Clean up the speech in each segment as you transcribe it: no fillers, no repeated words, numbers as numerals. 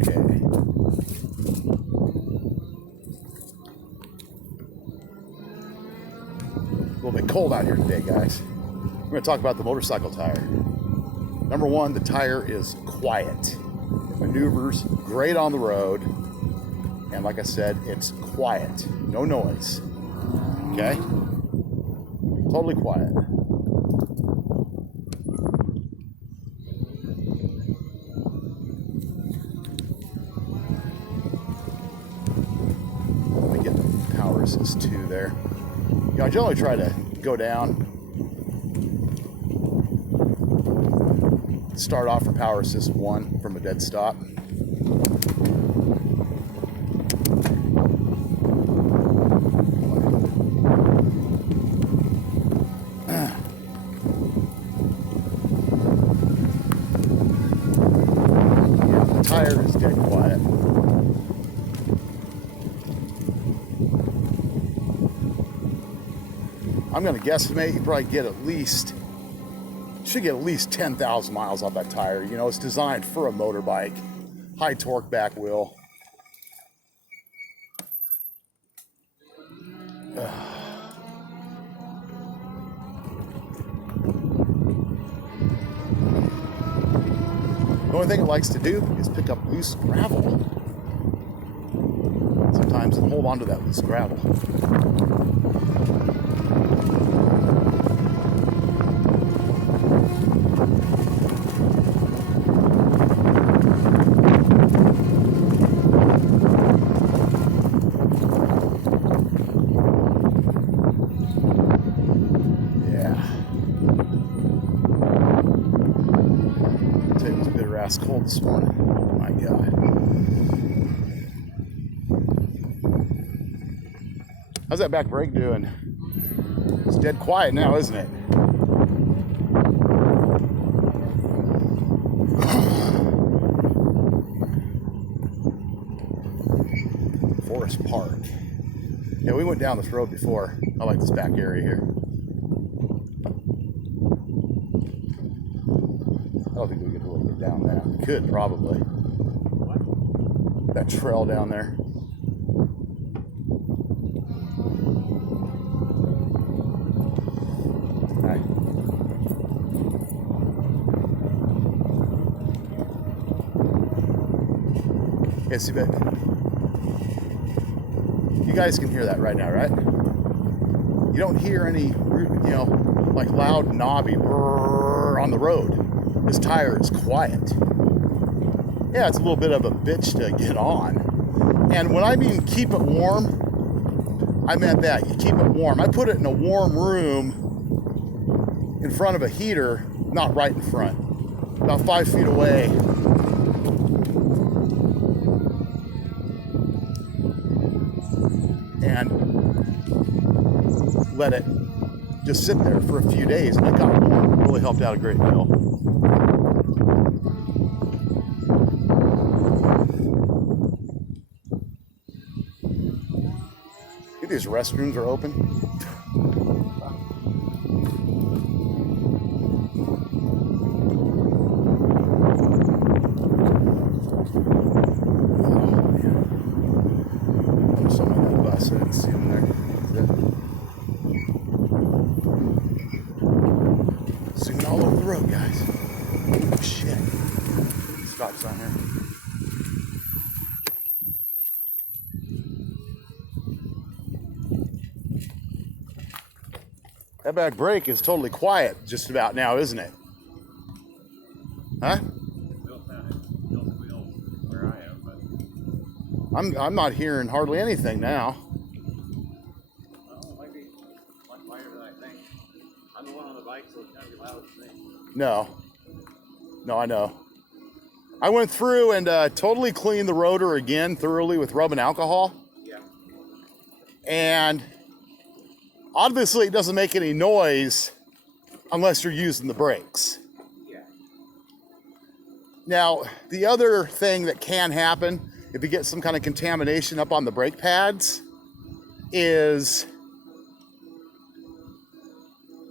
Okay. A little bit cold out here today, guys. We're going to talk about the motorcycle tire. Number one, the tire is quiet. It maneuvers great on the road. And like I said, it's quiet. No noise. Okay? Totally quiet. Let me get the power assist 2 there. You know, I generally try to go down, start off for power assist 1 from a dead stop. Tire is dead quiet. I'm going to guesstimate you probably get should get at least 10,000 miles off that tire. You know, it's designed for a motorbike. High torque back wheel. The only thing it likes to do is pick up loose gravel. Sometimes it'll hold on to that loose gravel. Cold this morning. Oh my God. How's that back brake doing? It's dead quiet now, isn't it? Forest Park. Yeah, we went down this road before. I like this back area here. I don't think we could really get down that. We could probably. That trail down there. Right. Yeah, see, but you guys can hear that right now, right? You don't hear any, you know, like loud knobby on the road. This tire is quiet. Yeah, it's a little bit of a bitch to get on. And when I mean keep it warm, I meant that. You keep it warm. I put it in a warm room in front of a heater, not right in front, about 5 feet away. And let it just sit there for a few days. And it got warm. It really helped out a great deal. These restrooms are open. There's someone on that bus. I didn't see him there. Zooming all over the road, guys. Oh, shit. Stop sign here. That back brake is totally quiet just about now, isn't it? Huh? I'm not hearing hardly anything now. Maybe much louder than I think. I'm the one on the bike, so it's kind of loud to me. No, I know. I went through and totally cleaned the rotor again thoroughly with rubbing alcohol. Yeah. And obviously, it doesn't make any noise unless you're using the brakes. Yeah. Now, the other thing that can happen if you get some kind of contamination up on the brake pads is,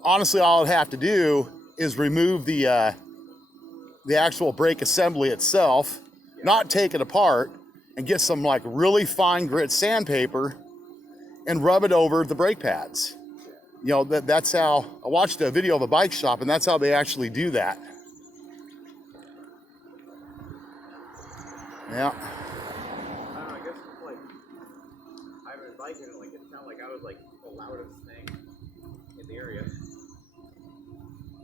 honestly, all I'd have to do is remove the actual brake assembly itself. Yeah. not take it apart and get some like really fine grit sandpaper and rub it over the brake pads. You know, that's how, I watched a video of a bike shop and that's how they actually do that. Yeah. I don't know, I guess it's like, I was biking and like, it sounded like I was like the loudest thing in the area.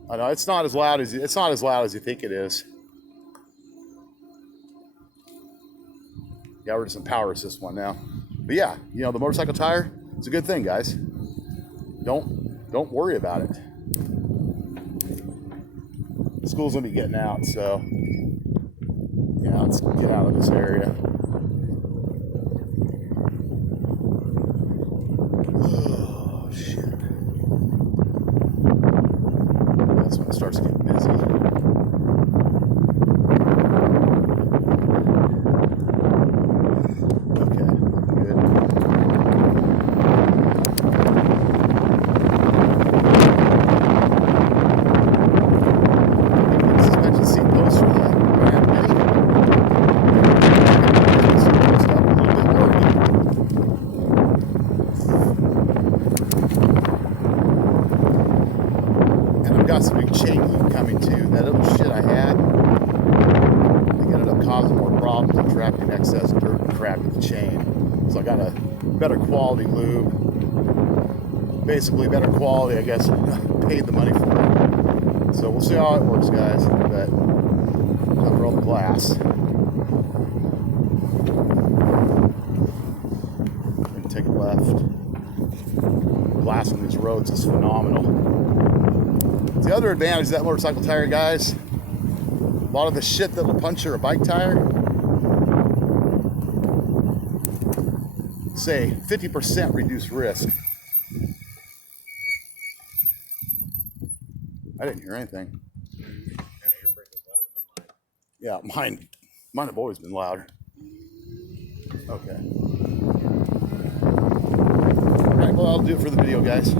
I know, it's not as loud as you think it is. Yeah, we're just in power assist one now. But yeah, you know, the motorcycle tire, it's a good thing, guys. Don't worry about it. School's gonna be getting out, so yeah, let's get out of this area. Oh shit. That's when it starts getting busy. Got some big chain loop coming too. That little shit I had, I think ended up causing more problems and trapping excess dirt and crap in the chain. So I got a better quality lube. Basically better quality, I guess. Paid the money for it. So we'll see how it works, guys. But cover all the glass. And take a left. Glass on these roads is phenomenal. The other advantage of that motorcycle tire, guys, a lot of the shit that'll puncture a bike tire, say 50% reduced risk. I didn't hear anything. Yeah, mine have always been louder. Okay. All right, well, that'll do it for the video, guys.